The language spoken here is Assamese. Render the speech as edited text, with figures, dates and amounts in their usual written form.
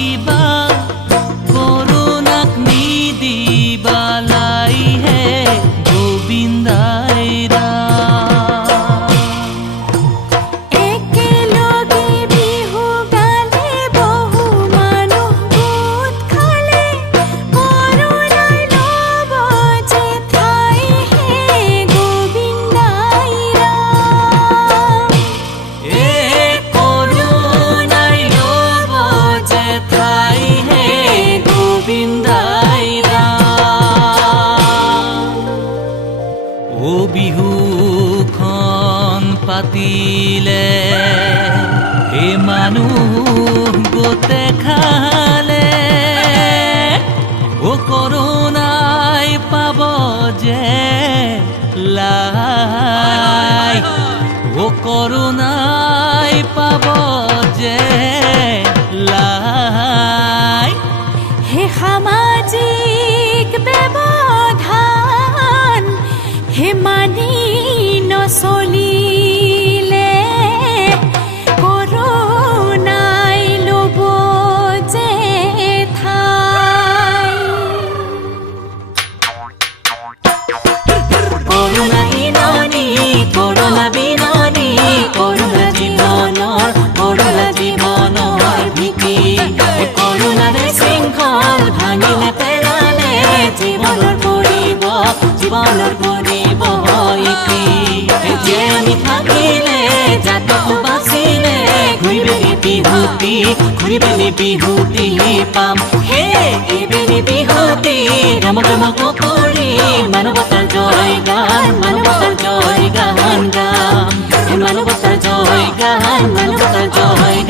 কিবা কৰোণাক নিদিবালাই হে গোবিন্দাই বিহুখন পাতিলে এ মানুহ গোটে খালে ও কৰোণাই পাব যে লাই ও কৰোণাই পাব যে লাই হে সামাজিক ব্যৱধান হে মানি নচলিলে কৰোণাই ল'ব যে ঠাই কৰোণা বিননি কৰোণা বিননি কৰোণা জীৱনৰ ভীতি কৰোণাৰে শৃংখল ভাঙিলে পেলালে জীৱনৰ পৰিব ইতি যে আমি থাকিলে জাতক বাচিলে ঘূৰিবেলি বিহুতি পাম হে এইবেলি বিহুতি ৰম কৰি মানৱতাৰ জয় গান গাম মানৱতাৰ জয় গান